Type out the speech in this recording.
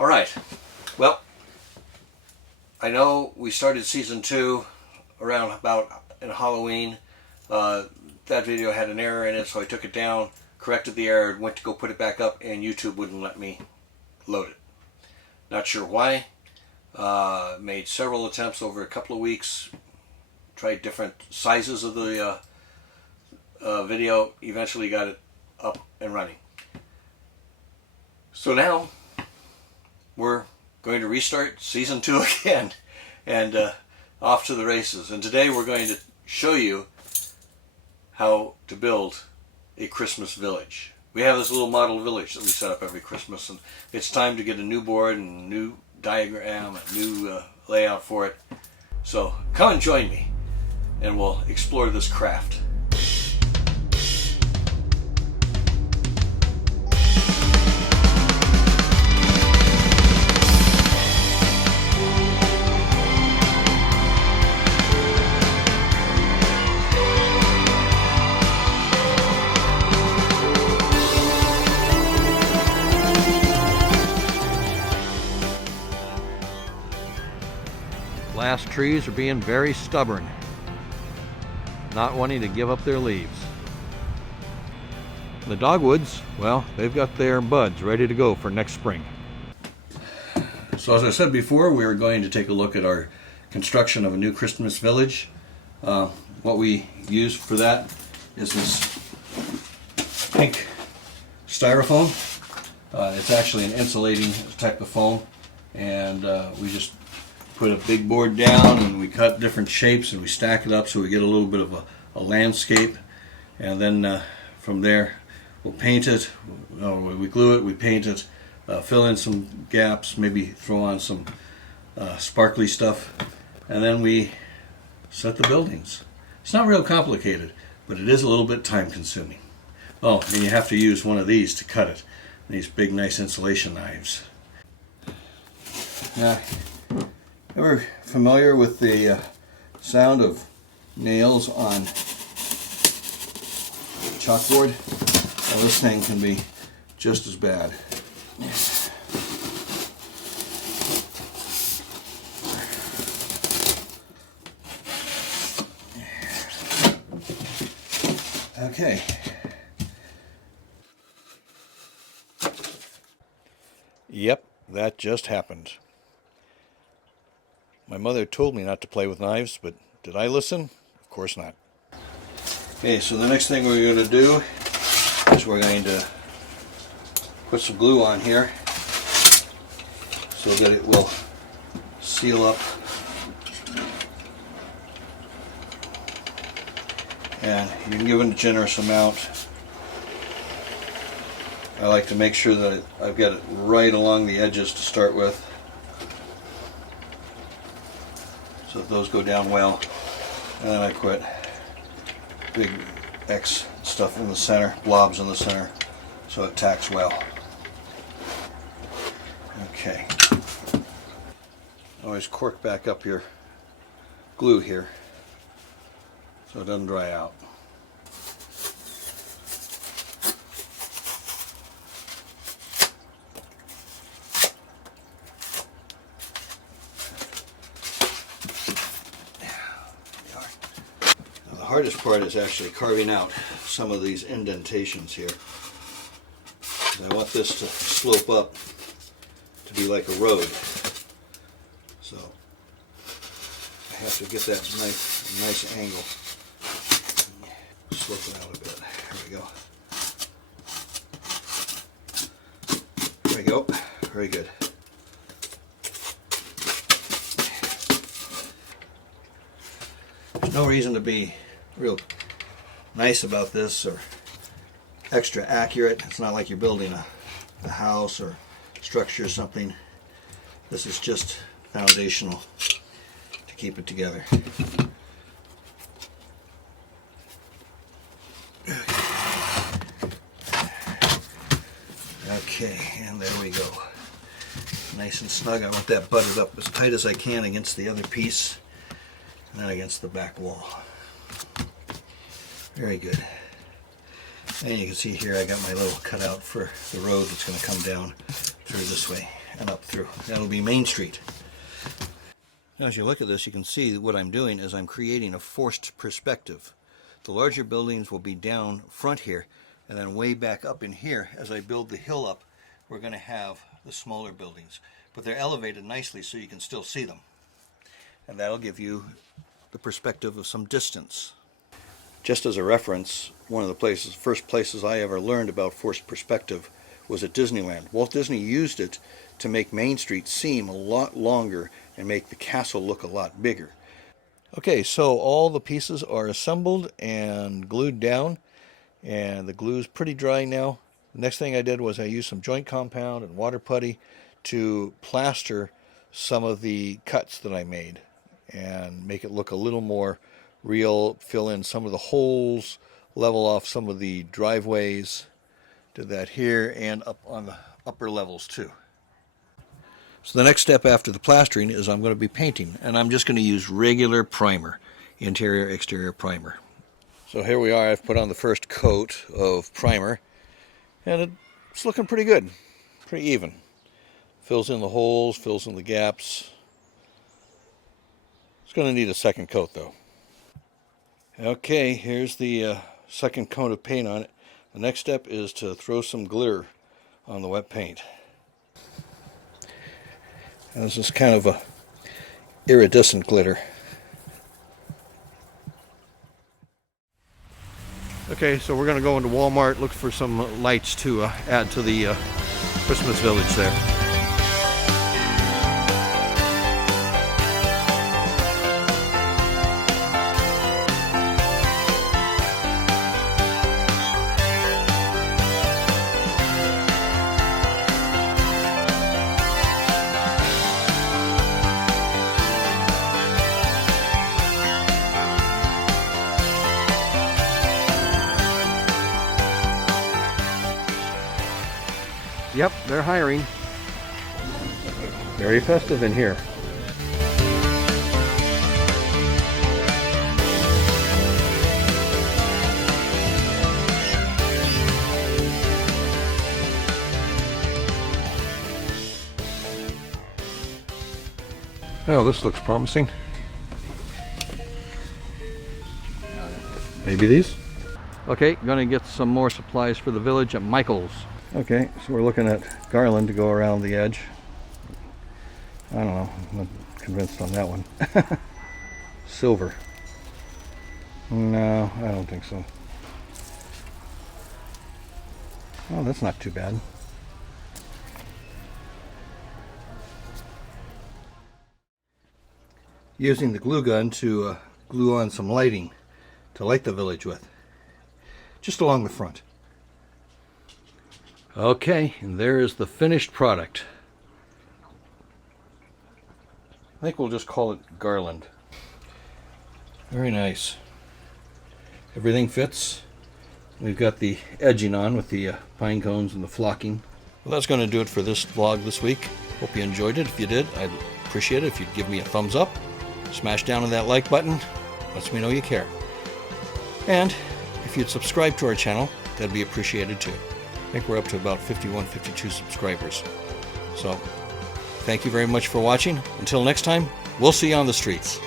Alright, well, I know we started season 2 around about in Halloween. That video had an error in it, so I took it down, corrected the error, went to go put it back up, and YouTube wouldn't let me load it. Not sure why. Made several attempts over a couple of weeks, tried different sizes of the video, eventually got it up and running. So now we're going to restart season 2 again and off to the races. And today we're going to show you how to build a Christmas village. We have this little model village that we set up every Christmas, and it's time to get a new board and a new diagram, a new layout for it. So come and join me and we'll explore this craft. Glass trees are being very stubborn, not wanting to give up their leaves. The dogwoods, well, they've got their buds ready to go for next spring. So as I said before, we are going to take a look at our construction of a new Christmas village. What we use for that is this pink styrofoam. It's actually an insulating type of foam, and we just put a big board down and we cut different shapes and we stack it up so we get a little bit of a landscape, and then from there we'll paint it. We glue it, we paint it, fill in some gaps, maybe throw on some sparkly stuff, and then we set the buildings. It's not real complicated, but it is a little bit time consuming. Oh, and you have to use one of these to cut it, these big nice insulation knives. Now, ever familiar with the sound of nails on chalkboard? Well, this thing can be just as bad. Okay. Yep, that just happened. My mother told me not to play with knives, but did I listen? Of course not. Okay, so the next thing we're going to do is we're going to put some glue on here so that it will seal up. And you can give it a generous amount. I like to make sure that I've got it right along the edges to start with, so that those go down well. And then I put big X stuff in the center, blobs in the center, so it tacks well. Okay. Always cork back up your glue here so it doesn't dry out. The hardest part is actually carving out some of these indentations here. I want this to slope up to be like a road. So I have to get that nice angle. Slope it out a bit. There we go. There we go. Very good. There's no reason to be real nice about this or extra accurate. It's not like you're building a house or structure or something. This is just foundational to keep it together. Okay, and there we go. Nice and snug. I want that butted up as tight as I can against the other piece and then against the back wall. Very good. And you can see here I got my little cutout for the road that's going to come down through this way and up through. That'll be Main Street. Now, as you look at this, you can see that what I'm doing is I'm creating a forced perspective. The larger buildings will be down front here, and then way back up in here, as I build the hill up, we're going to have the smaller buildings. But they're elevated nicely so you can still see them. And that'll give you the perspective of some distance. Just as a reference, one of the first places I ever learned about forced perspective was at Disneyland. Walt Disney used it to make Main Street seem a lot longer and make the castle look a lot bigger. Okay, so all the pieces are assembled and glued down, and the glue is pretty dry now. The next thing I did was I used some joint compound and water putty to plaster some of the cuts that I made and make it look a little more real, fill in some of the holes, level off some of the driveways. Did that here and up on the upper levels too. So the next step after the plastering is I'm going to be painting, and I'm just going to use regular primer, interior, exterior primer. So here we are, I've put on the first coat of primer, and it's looking pretty good, pretty even. Fills in the holes, fills in the gaps. It's going to need a second coat though. Okay, here's the second coat of paint on it. The next step is to throw some glitter on the wet paint. And this is kind of a iridescent glitter. Okay, so we're going to go into Walmart, look for some lights to add to the Christmas village there. Yep, they're hiring. Very festive in here. Oh, this looks promising. Maybe these? Okay, gonna get some more supplies for the village at Michael's. Okay, so we're looking at Garland to go around the edge. I don't know, I'm not convinced on that one. Silver. No, I don't think so. Oh, that's not too bad. Using the glue gun to glue on some lighting to light the village with. Just along the front. Okay, and there is the finished product. I think we'll just call it Garland. Very nice. Everything fits. We've got the edging on with the pine cones and the flocking. Well, that's going to do it for this vlog this week. Hope you enjoyed it. If you did, I'd appreciate it if you'd give me a thumbs up. Smash down on that like button. Lets me know you care. And if you'd subscribe to our channel, that'd be appreciated too. I think we're up to about 51, 52 subscribers. So, thank you very much for watching. Until next time, we'll see you on the streets.